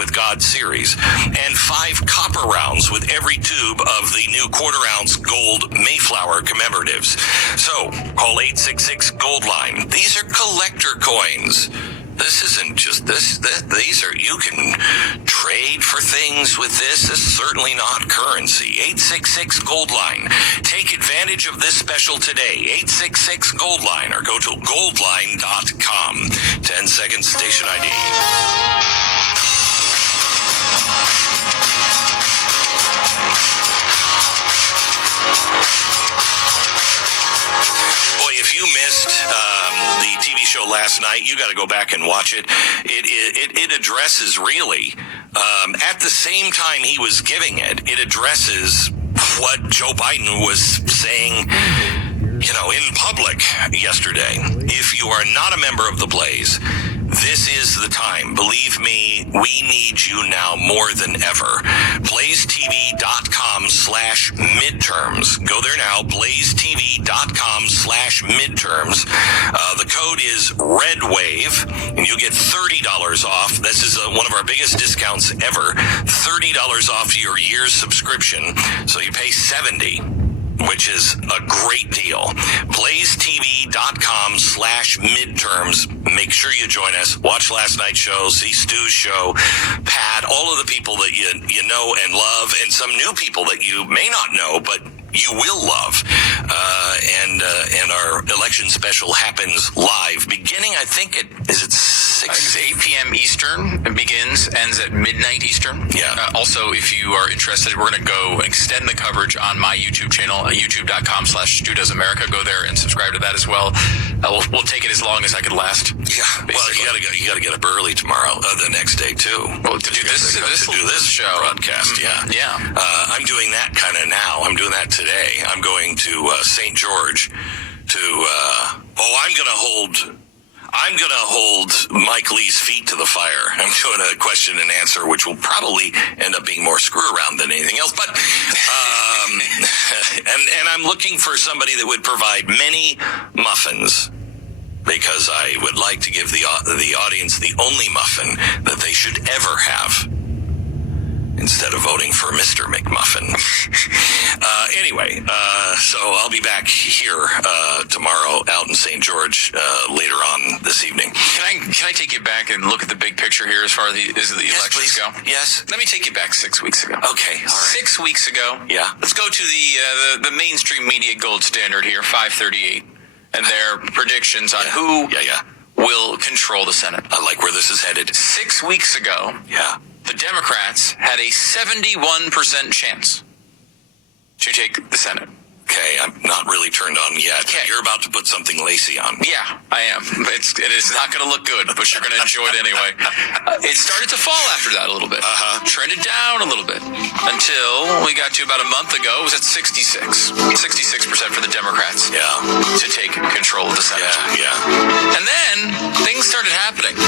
with God series, and 5 copper rounds with every tube of the new quarter-ounce gold Mayflower commemoratives. So, call 866-GOLD-LINE. These are collector coins. This isn't just this. These are, you can trade for things with this. This is certainly not currency. 866-GOLD-LINE. Take advantage of this special today. 866-GOLD-LINE or go to goldline.com. 10 seconds, station ID. Boy, if you missed the TV show last night, you got to go back and watch it. It addresses really, at the same time he was giving it, it addresses what Joe Biden was saying, in public yesterday. If you are not a member of the Blaze, this is the time. Believe me, we need you now more than ever. BlazeTV.com/midterms. Go there now, BlazeTV.com/midterms. The code is REDWAVE, and you get $30 off. This is one of our biggest discounts ever. $30 off your year's subscription. So you pay $70. Which is a great deal. BlazeTV.com/midterms. Make sure you join us. Watch last night's show, see Stu's show, Pat, all of the people that you know and love, and some new people that you may not know, but you will love. And our election special happens live, beginning, I think, is it 6? I think it's 8 p.m. Eastern. It ends at midnight Eastern. Yeah. Also, if you are interested, we're going to go extend the coverage on my YouTube channel, youtube.com/StuDoesAmerica. Go there and subscribe to that as well. We'll take it as long as I could last. Yeah. Basically. Well, you got to get up early tomorrow, the next day too. Well, to do this show broadcast. Mm-hmm. Yeah. I'm doing that kind of now. I'm doing that today. I'm going to St. George to. I'm going to hold Mike Lee's feet to the fire. I'm doing a question and answer, which will probably end up being more screw around than anything else. But, and I'm looking for somebody that would provide many muffins, because I would like to give the audience the only muffin that they should ever have, instead of voting for Mr. McMuffin. Anyway, so I'll be back here tomorrow out in St. George later on this evening. Can I take you back and look at the big picture here as far as the elections go? Yes. Let me take you back 6 weeks ago. Okay. All right. 6 weeks ago. Yeah. Let's go to the mainstream media gold standard here, 538, and their predictions on who will control the Senate. I like where this is headed. 6 weeks ago. Yeah. The Democrats had a 71% chance to take the Senate. Okay, I'm not really turned on yet. Okay. You're about to put something lacy on. Yeah, I am. It is not going to look good, but you're going to enjoy it anyway. It started to fall after that a little bit. Trended down a little bit until we got to about a month ago. It was at 66% for the Democrats. Yeah. To take control of the Senate. Yeah. And then things started happening.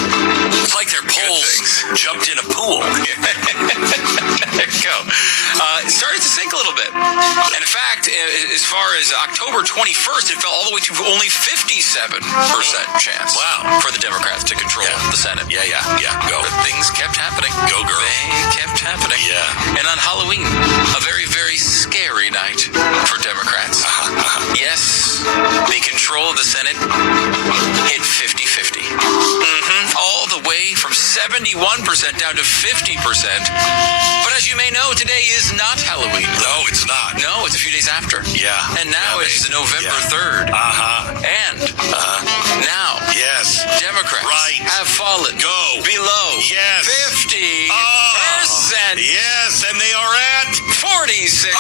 It's like their polls jumped in a pool. There you go. It started to sink a little bit. And in fact, as far as October 21st, it fell all the way to only 57% chance. Wow. For the Democrats to control the Senate. Yeah. Go. But things kept happening. Go, girl. They kept happening. Yeah. And on Halloween, a very, very scary night for Democrats. Yes, the control of the Senate hit 50-50. All the way from 71% down to 50%. But as you may know, today is not Halloween. No, it's not. No, it's a few days after. Yeah. And now it's November 3rd. And now Democrats have fallen below 50%. Yes, and they are at 46%.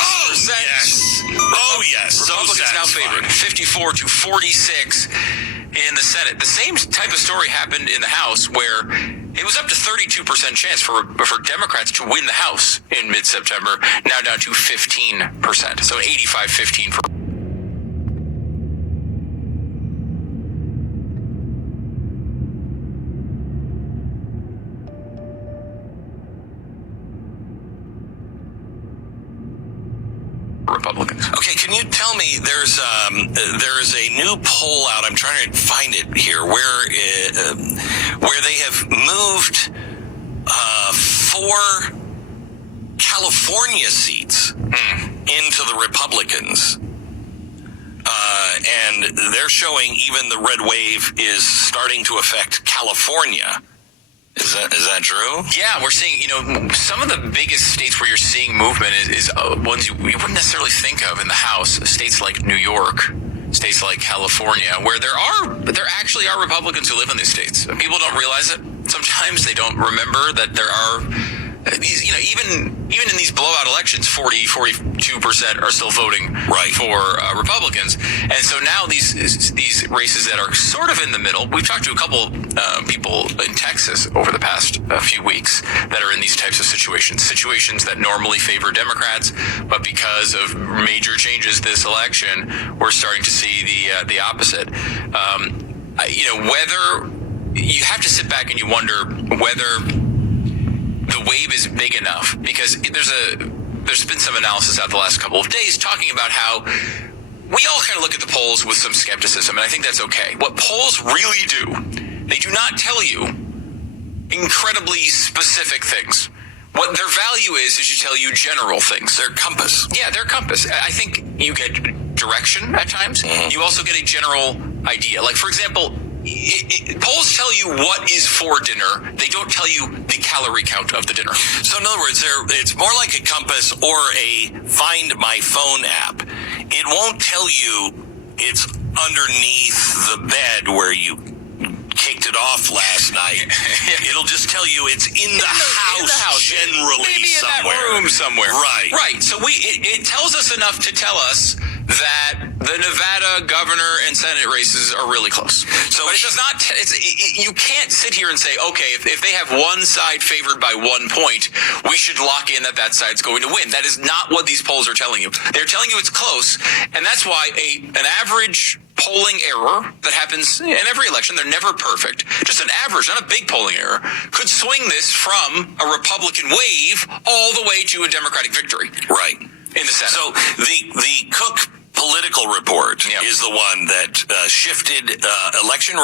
Oh, yes. Republicans now favored 54 to 46 in the Senate. The same type of story happened in the House, where it was up to 32% chance for Democrats to win the House in mid-September, now down to 15%. So 85-15 for Republicans. Okay, can you tell me, there is a new poll out, I'm trying to find it here, where they have moved 4 California seats into the Republicans. And they're showing even the red wave is starting to affect California. Is that true? Yeah, we're seeing, some of the biggest states where you're seeing movement is ones you wouldn't necessarily think of in the House. States like New York, states like California, where there actually are Republicans who live in these states. People don't realize it. Sometimes they don't remember that there are these, even in these blowout elections, 42% are still voting for Republicans. And so now these races that are sort of in the middle, we've talked to a couple people in Texas over the past few weeks that are in these types of situations that normally favor Democrats, but because of major changes this election, we're starting to see the opposite. Whether you have to sit back and you wonder whether the wave is big enough, because there's been some analysis out the last couple of days talking about how we all kind of look at the polls with some skepticism, and I think that's okay. What polls really do, they do not tell you incredibly specific things. What their value is you tell you general things. Their compass. Yeah, their compass. I think you get direction at times. Mm-hmm. You also get a general idea. Like, for example, polls tell you what is for dinner. They don't tell you the calorie count of the dinner. So in other words, it's more like a compass or a Find My Phone app. It won't tell you it's underneath the bed where you kicked it off last night. It'll just tell you it's in the house generally, maybe somewhere. In that room somewhere. Right. So it tells us enough to tell us that the Nevada governor and Senate races are really close. So but it does not. You can't sit here and say, okay, if they have one side favored by 1 point, we should lock in that side's going to win. That is not what these polls are telling you. They're telling you it's close, and that's why an average polling error that happens in every election, they're never perfect, just an average, not a big polling error, could swing this from a Republican wave all the way to a Democratic victory. Right. In the Senate. So the Cook political report is the one that shifted election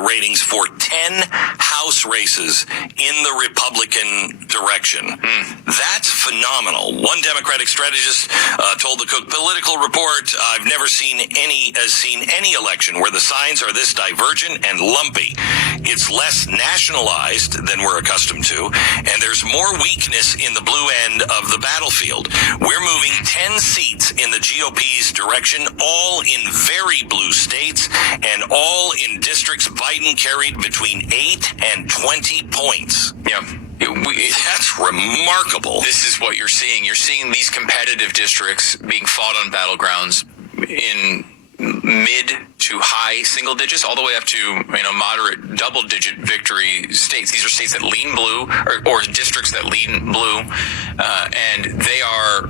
ratings for 10 House races in the Republican direction. That's phenomenal. One Democratic strategist told the Cook political report, "I've never seen any election where the signs are this divergent and lumpy. It's less nationalized than we're accustomed to, and there's more weakness in the blue end of the battlefield. We're moving 10 seats in the GOP's direction, all in very blue states, and all in districts Biden carried between 8 and 20 points." Yeah. That's remarkable. This is what you're seeing. You're seeing these competitive districts being fought on battlegrounds in mid to high single digits, all the way up to moderate double-digit victory states. These are states that lean blue, or districts that lean blue, and they are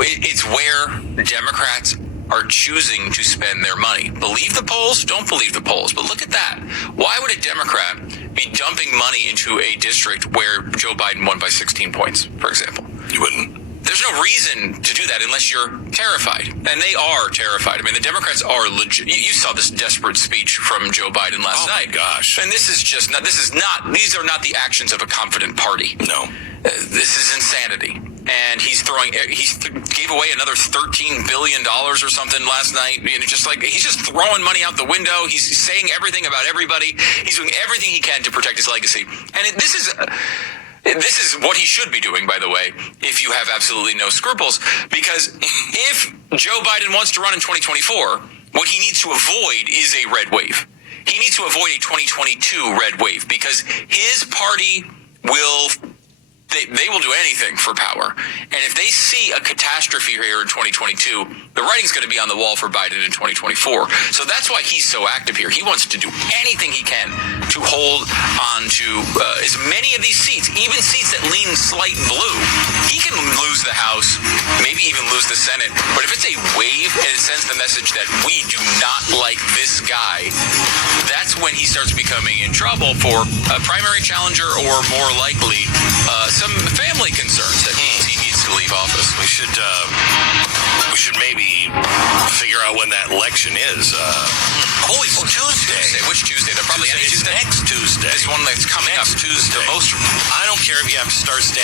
it's where Democrats are choosing to spend their money. Believe the polls, don't believe the polls, but look at that. Why would a Democrat be dumping money into a district where Joe Biden won by 16 points, for example? You wouldn't. There's no reason to do that unless you're terrified. And they are terrified. I mean, the Democrats are legit. You saw this desperate speech from Joe Biden last night. Oh, my gosh. And these are not the actions of a confident party. No. This is insanity. And he gave away another $13 billion or something last night. He's just throwing money out the window. He's saying everything about everybody. He's doing everything he can to protect his legacy. And this is what he should be doing, by the way, if you have absolutely no scruples. Because if Joe Biden wants to run in 2024, what he needs to avoid is a red wave. He needs to avoid a 2022 red wave, because his party will... They will do anything for power. And if they see a catastrophe here in 2022, the writing's going to be on the wall for Biden in 2024. So that's why he's so active here. He wants to do anything he can to hold on to as many of these seats, even seats that lean slight blue. He can lose the House, maybe even lose the Senate. But if it's a wave and it sends the message that we do not like this guy, that's when he starts becoming in trouble for a primary challenger, or more likely, some family concerns that means he needs to leave office. We should maybe figure out when that election is. Oh, it's Tuesday. Which Tuesday? They're probably any It's Tuesday. next Tuesday. This one that's coming Next up. Tuesday. The most. I don't care if you have to start standing